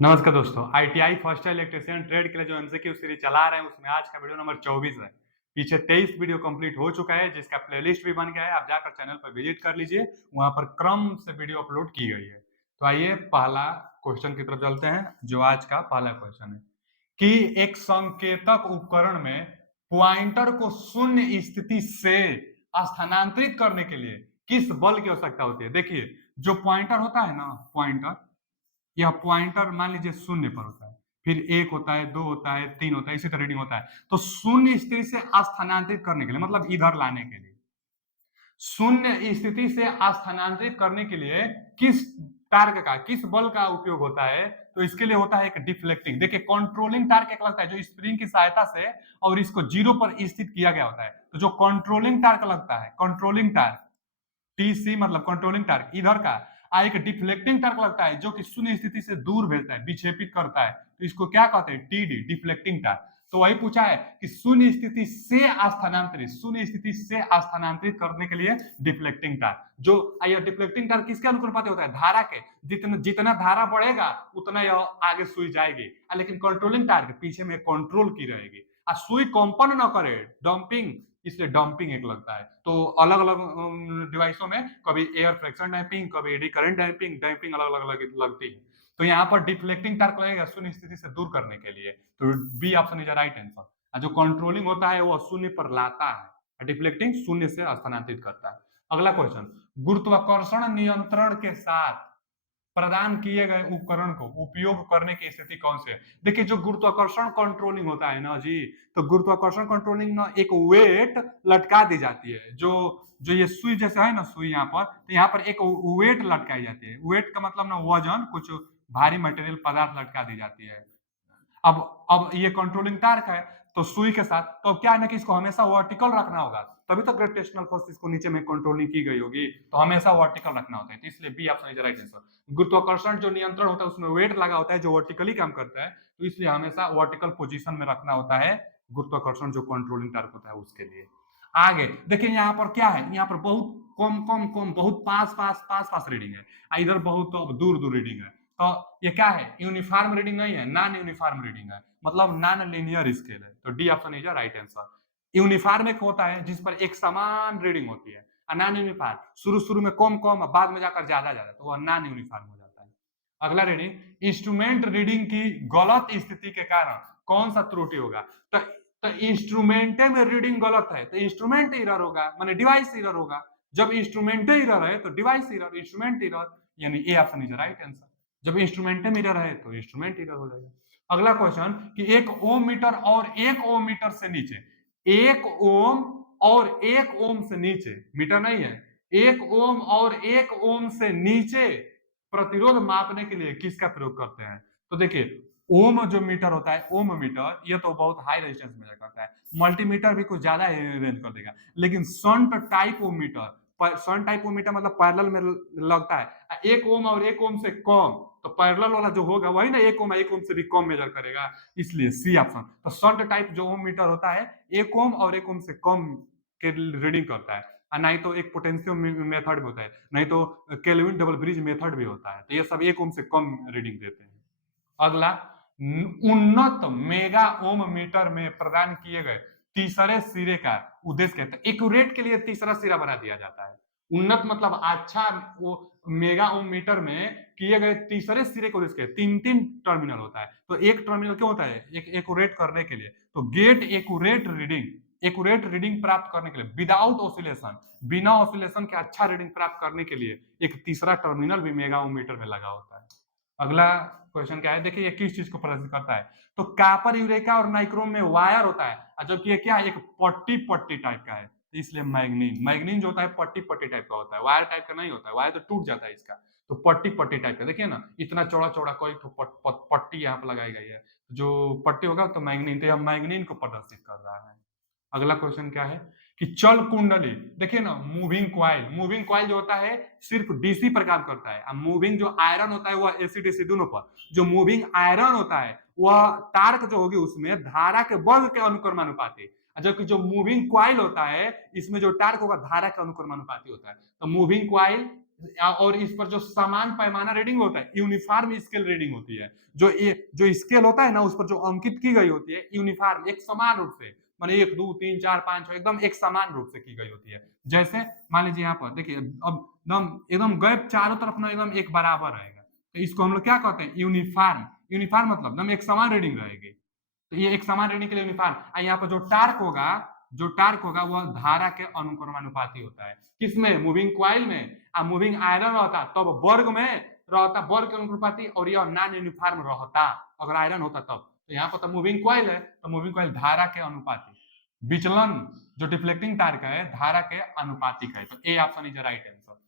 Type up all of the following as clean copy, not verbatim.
नमस्कार दोस्तों, ITI first year electrician trade के लिए जो एमसीक्यू सीरीज चला रहे हैं उसमें आज का वीडियो नंबर 24 है। पीछे 23 वीडियो कंप्लीट हो चुका है जिसका प्लेलिस्ट भी बन गया है। आप जाकर चैनल पर विजिट कर लीजिए, वहां पर क्रम से वीडियो अपलोड की गई है। तो आइए पहला क्वेश्चन की तरफ चलते हैं। जो आज का पहला क्वेश्चन है कि एक संकेतक उपकरण में पॉइंटर को शून्य स्थिति से स्थानांतरित करने के लिए किस बल की आवश्यकता होती है। देखिए, जो पॉइंटर होता है ना, पॉइंटर, यह पॉइंटर मान लीजिए शून्य पर होता है, फिर एक होता है, दो होता है, तीन होता है, इसी तरह रीडिंग होता है। तो शून्य स्थिति से स्थानांतरित करने के लिए, मतलब इधर लाने के लिए, शून्य स्थिति से स्थानांतरित करने के लिए किस टार्क का, किस बल का उपयोग होता है। तो इसके लिए होता है एक डिफ्लेक्टिंग। देखिए, कंट्रोलिंग टार्क एक लगता है जो स्प्रिंग की सहायता से और इसको जीरो पर स्थित किया गया होता है। तो जो कंट्रोलिंग टार्क लगता है, कंट्रोलिंग टार्क, टीसी मतलब कंट्रोलिंग टार्क इधर का, एक डिफ्लेक्टिंग टार्क लगता है जो कि शून्य स्थिति से दूर भेजता है, विक्षेपित करता है। तो इसको क्या कहते हैं? TD, deflecting torque. तो वही पूछा है कि शून्य स्थिति से स्थानांतरित, शून्य स्थिति से स्थानांतरित करने के लिए डिफ्लेक्टिंग टार्क। जो यह डिफ्लेक्टिंग टार्क किसके अनुपाती होता है? धारा के। जितना जितना धारा बढ़ेगा उतना यह आगे सुई जाएगी, लेकिन कंट्रोलिंग टार्क पीछे में कंट्रोल की रहेगी। सुई कंपन न करे, डंपिंग, इसलिए डंपिंग एक लगता है। तो अलग अलग डिवाइसों में कभी एयर फ्रैक्शन डैम्पिंग, कभी एडी करंट डैम्पिंग, डैम्पिंग अलग अलग लगती है। तो यहाँ पर डिफ्लेक्टिंग टार्क लगेगा शून्य स्थिति से दूर करने के लिए। तो B option is right answer. जो कंट्रोलिंग होता है वो शून्य पर लाता है, डिफ्लेक्टिंग शून्य से स्थानांतरित करता है। अगला क्वेश्चन, गुरुत्वाकर्षण नियंत्रण के साथ प्रदान किए गए उपकरण को उपयोग करने की स्थिति कौन सी है। देखिए, जो गुरुत्वाकर्षण कंट्रोलिंग होता है ना जी, तो गुरुत्वाकर्षण कंट्रोलिंग ना एक वेट लटका दी जाती है। जो जो ये सुई जैसा है ना, सुई यहाँ पर, तो यहाँ पर एक वेट लटकाई जाती है। वेट का मतलब ना वजन, कुछ भारी मटेरियल पदार्थ लटका दी जाती है। अब ये कंट्रोलिंग टार्क है तो सुई के साथ, तो अब क्या है ना कि इसको हमेशा वर्टिकल रखना होगा, तभी तो ग्रेविटेशनल फोर्स इसको नीचे में कंट्रोलिंग की गई होगी। तो हमेशा वर्टिकल रखना होता है, तो इसलिए B option is right answer. गुरुत्वाकर्षण जो नियंत्रण होता है उसमें वेट लगा होता है जो वर्टिकली काम करता है, तो इसलिए हमेशा वर्टिकल पोजीशन में रखना होता है गुरुत्वाकर्षण जो कंट्रोलिंग टार्क होता है उसके लिए। आगे देखिए, यहाँ पर क्या है, यहाँ पर बहुत कम कम कम, बहुत पास पास पास पास रीडिंग है, इधर बहुत दूर दूर रीडिंग है। तो ये क्या है? यूनिफॉर्म रीडिंग नहीं है, नॉन यूनिफॉर्म रीडिंग है, मतलब नॉन लीनियर स्केल है। तो D option is right answer. Uniform एक होता है जिस पर एक समान रीडिंग होती है, नॉन यूनिफॉर्म शुरू शुरू में कम कम, बाद में जाकर ज्यादा ज्यादा, तो वह नॉन यूनिफॉर्म हो जाता है। अगला रीडिंग, इंस्ट्रूमेंट रीडिंग की गलत स्थिति के कारण कौन सा त्रुटि होगा। तो इंस्ट्रूमेंट में रीडिंग गलत है तो इंस्ट्रूमेंट एरर होगा, माने डिवाइस एरर होगा। जब इंस्ट्रूमेंट एरर है तो डिवाइस एरर, इंस्ट्रूमेंट एरर, यानी A option is right answer. जब इंस्ट्रूमेंट एरर है तो इंस्ट्रूमेंट एरर हो जाएगा। अगला क्वेश्चन कि एक ओम मीटर और एक ओम मीटर से नीचे, एक ओम और एक ओम से नीचे, मीटर नहीं है, एक ओम और एक ओम से नीचे प्रतिरोध मापने के लिए किसका प्रयोग करते हैं। तो देखिए, ओम जो मीटर होता है, ओम मीटर, ये तो बहुत हाई रेजिस्टेंस मेजर करता है। मल्टीमीटर भी कुछ ज्यादा रेंज कर देगा, लेकिन शंट टाइप ओम मीटर, शंट टाइप ओम मीटर मतलब पैरेलल में लगता है, एक ओम और एक ओम से कम, तो पैरेलल वाला जो होगा वही ना एक ओम से भी कम मेजर करेगा, इसलिए सी ऑप्शन। तो शंट टाइप जो ओम मीटर होता है एक ओम और एक ओम से कम के रीडिंग करता है। नहीं तो एक पोटेंशियो मेथड भी होता है, नहीं तो केल्विन डबल ब्रिज मेथड भी होता है। तो ये सब एक ओम से कम रीडिंग देते हैं। अगला, उन्नत मेगा ओम मीटर में प्रदान किए गए तीसरे सिरे का उद्देश्य क्या है। एक्यूरेट के लिए तीसरा सिरा बना दिया जाता है। उन्नत मतलब अच्छा, वो मेगा ओम मीटर में किए गए तीसरे सिरे को उद्देश्य, तीन तीन टर्मिनल होता है, तो एक टर्मिनल क्यों होता है? एक एक्यूरेट करने के लिए। तो get accurate reading, accurate reading प्राप्त करने के लिए विदाउट ऑसिलेशन, बिना ऑसिलेशन के अच्छा रीडिंग प्राप्त करने के लिए एक तीसरा टर्मिनल भी मेगा ओम मीटर में लगा होता है। अगला क्वेश्चन क्या है, देखिए ये किस चीज को प्रदर्शित करता है। तो कापर, यूरेका और नाइक्रोम में वायर होता है, जबकि ये क्या है, एक पट्टी पट्टी टाइप का है, तो इसलिए मैग्नीन, मैग्नीन जो होता है पट्टी पट्टी टाइप का होता है, वायर टाइप का नहीं होता है, वायर तो टूट जाता है इसका। तो पट्टी पट्टी टाइप का, देखिए ना इतना चौड़ा चौड़ा कोई पट्टी यहाँ पर लगाई गई है, जो पट्टी होगा तो मैग्नीन, तो यह मैग्नीन को प्रदर्शित कर रहा है। अगला क्वेश्चन क्या है कि चल कुंडली, देखिए ना मूविंग क्वाइल, मूविंग क्वाइल जो होता है सिर्फ डीसी पर काम करता है। अब मूविंग जो आयरन होता है वह एसी डीसी दोनों पर, जो मूविंग आयरन होता है वह टार्क जो होगी उसमें धारा के बल के अनुक्रमानुपाती, जबकि जो मूविंग क्वाइल होता है इसमें जो टार्क होगा धारा के अनुक्रमानुपाती होता है। तो मूविंग क्वाइल और इस पर जो समान पैमाना रीडिंग होता है यूनिफॉर्म स्केल रीडिंग होती है। जो स्केल होता है ना उस पर जो अंकित की गई होती है यूनिफॉर्म एक समान रूप से, माने 1 2 3 4 5 6 एकदम एक समान रूप से की गई होती है। जैसे मान लीजिए यहाँ पर देखिए अब एकदम गैप चारों तरफ ना एकदम एक बराबर रहेगा, तो इसको हम लोग क्या कहते हैं यूनिफॉर्म। यूनिफॉर्म मतलब एकदम एक समान रीडिंग रहेगी, तो ये एक समान रीडिंग के लिए यूनिफॉर्म। यहाँ पर जो टार्क होगा वह धारा के अनुक्रमानुपाती होता है। किसमें? मूविंग कॉइल में। मूविंग आयरन रहता तब वर्ग में रहता, वर्ग के अनुपाती, और यह नॉन यूनिफॉर्म रहता अगर आयरन होता तब। तो यहाँ पर तो मूविंग कॉइल है, तो मूविंग कॉइल धारा के अनुपाती। विचलन जो डिफ्लेक्टिंग टार्क है धारा के अनुपातिक है, तो A option is right answer.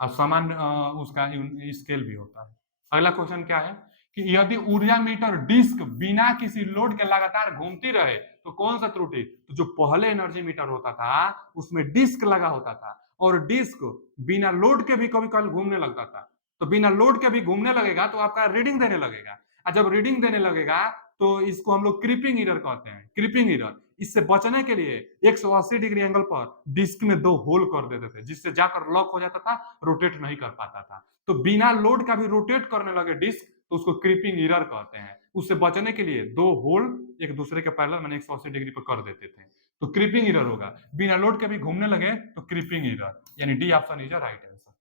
और समान उसका स्केल भी होता है। अगला क्वेश्चन क्या है कि यदि ऊर्जा मीटर डिस्क बिना किसी लोड के लगातार घूमती रहे तो कौन सा त्रुटि? तो जो पहले एनर्जी मीटर होता था उसमें डिस्क लगा होता था, और डिस्क बिना लोड के भी कभी कभी घूमने लगता था। तो बिना लोड के भी घूमने लगेगा तो आपका रीडिंग देने लगेगा, और जब रीडिंग देने लगेगा तो इसको हम लोग क्रीपिंग एरर कहते हैं। क्रीपिंग एरर, इससे बचने के लिए 180 डिग्री एंगल पर डिस्क में 2 होल कर देते थे, जिससे जाकर लॉक हो जाता था, रोटेट नहीं कर पाता था। तो बिना लोड का भी रोटेट करने लगे डिस्क, तो उसको क्रीपिंग एरर कहते हैं। उससे बचने के लिए 2 होल एक दूसरे के पैरेलल माने 180 डिग्री पर कर देते थे, तो क्रीपिंग एरर होगा। बिना लोड के भी घूमने लगे तो क्रीपिंग एरर, यानी D option is right answer.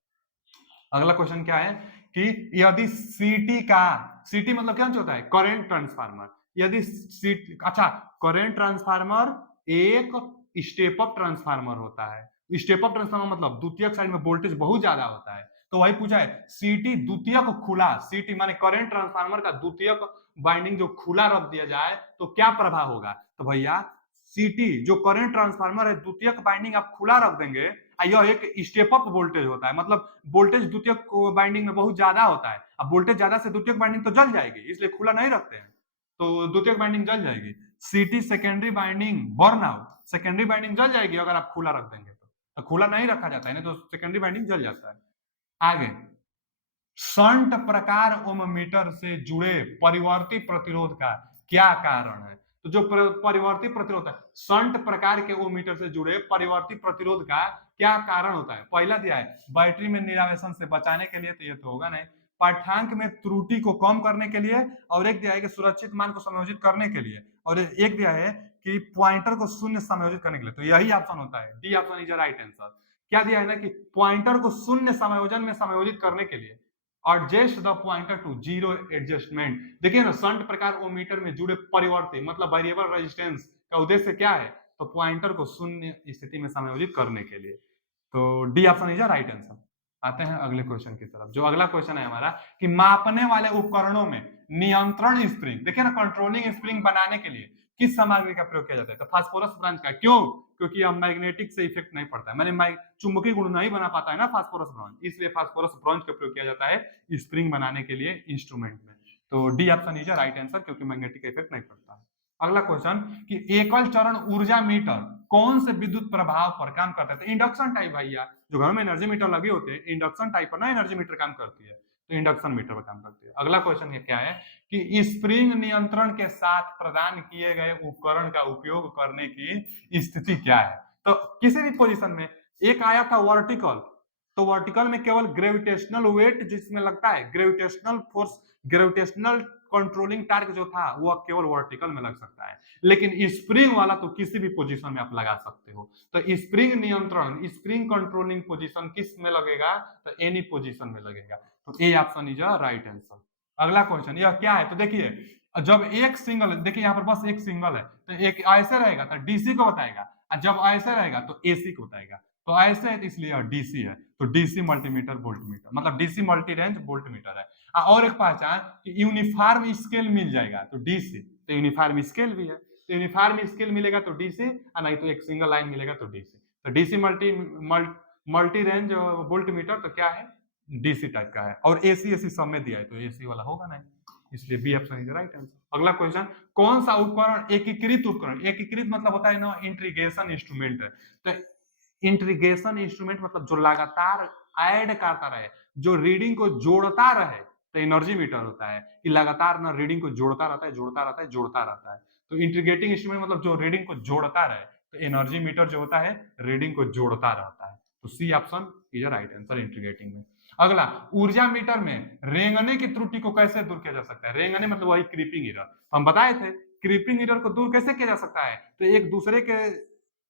अगला क्वेश्चन क्या है कि यदि सीटी मतलब क्या होता है? Current transformer. यदि सीटी, अच्छा, करंट ट्रांसफार्मर एक स्टेप अप ट्रांसफार्मर होता है। स्टेप अप ट्रांसफार्मर मतलब द्वितीयक साइड में वोल्टेज बहुत ज्यादा होता है, तो वही पूछा है सीटी द्वितीयक खुला, सीटी माने करंट ट्रांसफार्मर का द्वितीयक बाइंडिंग जो खुला रख दिया जाए तो क्या प्रभाव होगा? तो भैया सीटी जो करंट ट्रांसफार्मर है द्वितीयक बाइंडिंग आप खुला रख देंगे, यह एक स्टेप अप वोल्टेज होता है, मतलब वोल्टेज द्वितीयक बाइंडिंग में बहुत ज्यादा होता है। अब वोल्टेज ज्यादा से द्वितीयक बाइंडिंग तो जल जाएगी, इसलिए खुला नहीं रखते हैं, तो द्वितीयक बाइंडिंग जल जाएगी। सीटी secondary binding burn out, secondary binding जल जाएगी अगर आप खुला रख देंगे तो खुला नहीं रखा जाता है, नहीं तो सेकेंडरी बाइंडिंग जल जाता है। आगे, शंट प्रकार ओम मीटर से जुड़े परिवर्ती प्रतिरोध का क्या कारण है? तो जो परिवर्ती प्रतिरोध है, शंट प्रकार के ओम मीटर से जुड़े परिवर्ती प्रतिरोध का क्या कारण होता है? पहला दिया है बैटरी में निरावेशन से बचाने के लिए, तो ये तो होगा नहीं। पाठ्यांक में त्रुटि को कम करने के लिए, और एक दिया है कि सुरक्षित मान को समायोजित करने के लिए, और एक दिया है कि पॉइंटर को शून्य समायोजित करने के लिए। तो यही ऑप्शन होता है, D option is right answer. क्या दिया है ना कि पॉइंटर को शून्य समायोजन में समायोजित करने के लिए, adjust the pointer to zero adjustment. देखिए ना, शंट प्रकार ओमीटर में जुड़े परिवर्ती मतलब वेरिएबल रेजिस्टेंस का उद्देश्य क्या है? तो पॉइंटर को शून्य स्थिति में समायोजित करने के लिए। तो D option is right answer. आते हैं अगले क्वेश्चन की तरफ। जो अगला क्वेश्चन है हमारा कि मापने वाले उपकरणों में नियंत्रण स्प्रिंग, देखिए ना, कंट्रोलिंग स्प्रिंग बनाने के लिए किस सामग्री का प्रयोग किया जाता है? तो फास्फोरस ब्रांच का। क्यों? क्योंकि यह मैग्नेटिक से इफेक्ट नहीं पड़ता है, मैंने चुंबकीय गुण नहीं बना पाता है ना फास्फोरस ब्रांच, इसलिए फास्फोरस ब्रांच का प्रयोग किया जाता है स्प्रिंग बनाने के लिए इंस्ट्रूमेंट में। तो D option is right answer, क्योंकि मैग्नेटिक इफेक्ट नहीं पड़ता है। अगला क्वेश्चन कि एकल चरण ऊर्जा मीटर कौन से विद्युत प्रभाव पर काम करता है? तो इंडक्शन टाइप भैया, जो घर में एनर्जी मीटर लगे होते हैं इंडक्शन टाइप पर ना एनर्जी मीटर काम करती है, तो इंडक्शन मीटर पर काम करती है। अगला क्वेश्चन क्या है कि स्प्रिंग नियंत्रण के साथ प्रदान किए गए उपकरण का उपयोग करने की स्थिति क्या है? तो किसी भी पोजीशन में एक आया था वर्टिकल, तो वर्टिकल में केवल ग्रेविटेशनल वेट जिसमें लगता है, gravitational force, gravitational controlling torque जो था वो केवल वर्टिकल में लग सकता है, लेकिन स्प्रिंग वाला तो किसी भी पोजीशन में आप लगा सकते हो। तो स्प्रिंग नियंत्रण, स्प्रिंग कंट्रोलिंग पोजीशन किस में लगेगा? तो एनी पोजीशन में लगेगा। तो A option is right answer. अगला क्वेश्चन यह क्या है? तो देखिए, जब एक सिंगल, देखिए यहाँ पर बस एक सिंगल है, तो एक ऐसे रहेगा तो डीसी को बताएगा, और जब ऐसे रहेगा तो एसी को बताएगा। तो ऐसे है तो इसलिए डीसी है, तो डीसी मल्टीमीटर वोल्ट मीटर, मतलब DC multi range volt meter है। और एक पहचान कि यूनिफॉर्म स्केल मिल जाएगा तो डीसी, तो यूनिफॉर्म स्केल भी है, तो यूनिफॉर्म स्केल मिलेगा तो डीसी, और नहीं तो एक सिंगल लाइन मिलेगा तो डीसी। तो DC multi range volt meter तो क्या है? डीसी टाइप का है, और एसी एसी सब में दिया है तो एसी वाला होगा नहीं, इसलिए B option is right answer. अगला क्वेश्चन, कौन सा उपकरण एकीकृत उपकरण, एकीकृत मतलब होता है ना इंटीग्रेशन इंस्ट्रूमेंट है। तो इंटीग्रेशन इंस्ट्रूमेंट मतलब जो लगातार ऐड करता रहे, जो रीडिंग को जोड़ता रहे, तो एनर्जी मीटर होता है कि लगातार ना रीडिंग को जोड़ता रहता है, जोड़ता रहता है, जोड़ता रहता है। तो इंटीग्रेटिंग इंस्ट्रूमेंट मतलब जो रीडिंग को जोड़ता रहे, तो एनर्जी मीटर जो होता है रीडिंग को जोड़ता रहता है। तो C option is right answer integrating में। अगला, ऊर्जा मीटर में रेंगने की त्रुटि को कैसे दूर किया जा सकता है? रेंगने मतलब वही क्रीपिंग एरर, हम बताए थे क्रीपिंग एरर को दूर कैसे किया जा सकता है? तो एक दूसरे के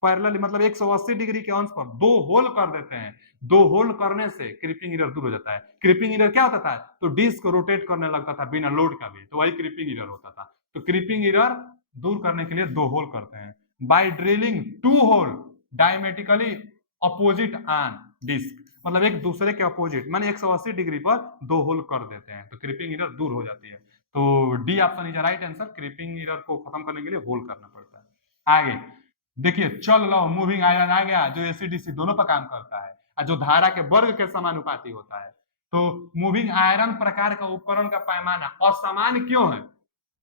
पैरेलल मतलब 180 डिग्री के अंश पर दो होल कर देते हैं, दो होल करने से क्रीपिंग एरर दूर हो जाता है। क्रीपिंग एरर क्या होता था? तो डिस्क रोटेट करने लगता था बिना लोड का भी, तो वही क्रीपिंग एरर होता था। तो क्रीपिंग एरर दूर करने के लिए दो होल करते हैं by drilling two hole diametrically opposite on disc, मतलब एक दूसरे के अपोजिट माने 180 डिग्री पर दो होल कर देते हैं, तो क्रीपिंग एरर दूर हो जाती है। तो D option is right answer, creeping error को खत्म करने के लिए होल करना पड़ता है। आगे देखिए, चल लो मूविंग आयरन आ गया जो एसीडीसी दोनों पर काम करता है और जो धारा के वर्ग के समानुपाती होता है। तो मूविंग आयरन प्रकार का उपकरण का पैमाना असमान क्यों है?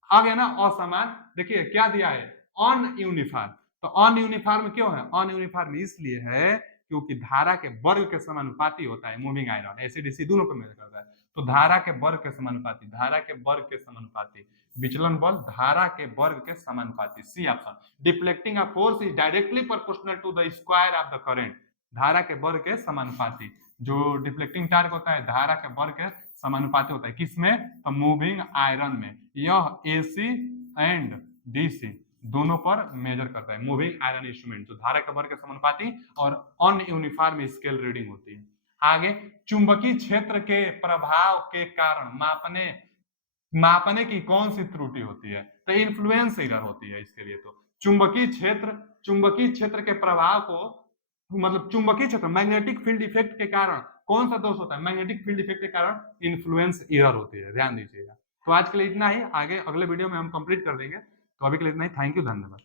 आ गया ना असमान। देखिए क्या दिया है, अनयूनिफॉर्म। तो अनयूनिफॉर्म क्यों है? अनयूनिफॉर्म इसलिए है क्योंकि धारा के वर्ग के समानुपाती होता है मूविंग आयरन, एसिडिसी दोनों पर मेजर करता है। तो धारा के वर्ग के समानुपाती, धारा के वर्ग के समानुपाती, विचलन बल धारा के वर्ग के समानुपाती, C option. Deflecting a force is directly proportional to the square of the current, धारा के वर्ग के समानुपाती। जो डिफ्लेक्टिंग टार्क होता है धारा के वर्ग के समानुपाती होता है, किसमें? तो मूविंग आयरन में। यह एसी एंड डीसी दोनों पर मेजर करता है मूविंग आयरन इंस्ट्रूमेंट, जो धारा के वर्ग के समानुपाती और अनयूनिफॉर्म स्केल रीडिंग होती है। आगे, चुंबकीय क्षेत्र के प्रभाव के कारण मापने की कौन सी त्रुटि होती है? तो इन्फ्लुएंस एरर होती है इसके लिए। तो चुंबकीय क्षेत्र के प्रभाव को मतलब चुंबकीय क्षेत्र मैग्नेटिक फील्ड इफेक्ट के कारण कौन सा दोष होता है? मैग्नेटिक फील्ड इफेक्ट के कारण इन्फ्लुएंस एरर होती है, ध्यान दीजिएगा। तो आज के लिए इतना ही, आगे अगले वीडियो में हम कंप्लीट कर देंगे। तो अभी के लिए इतना ही, थैंक यू, धन्यवाद।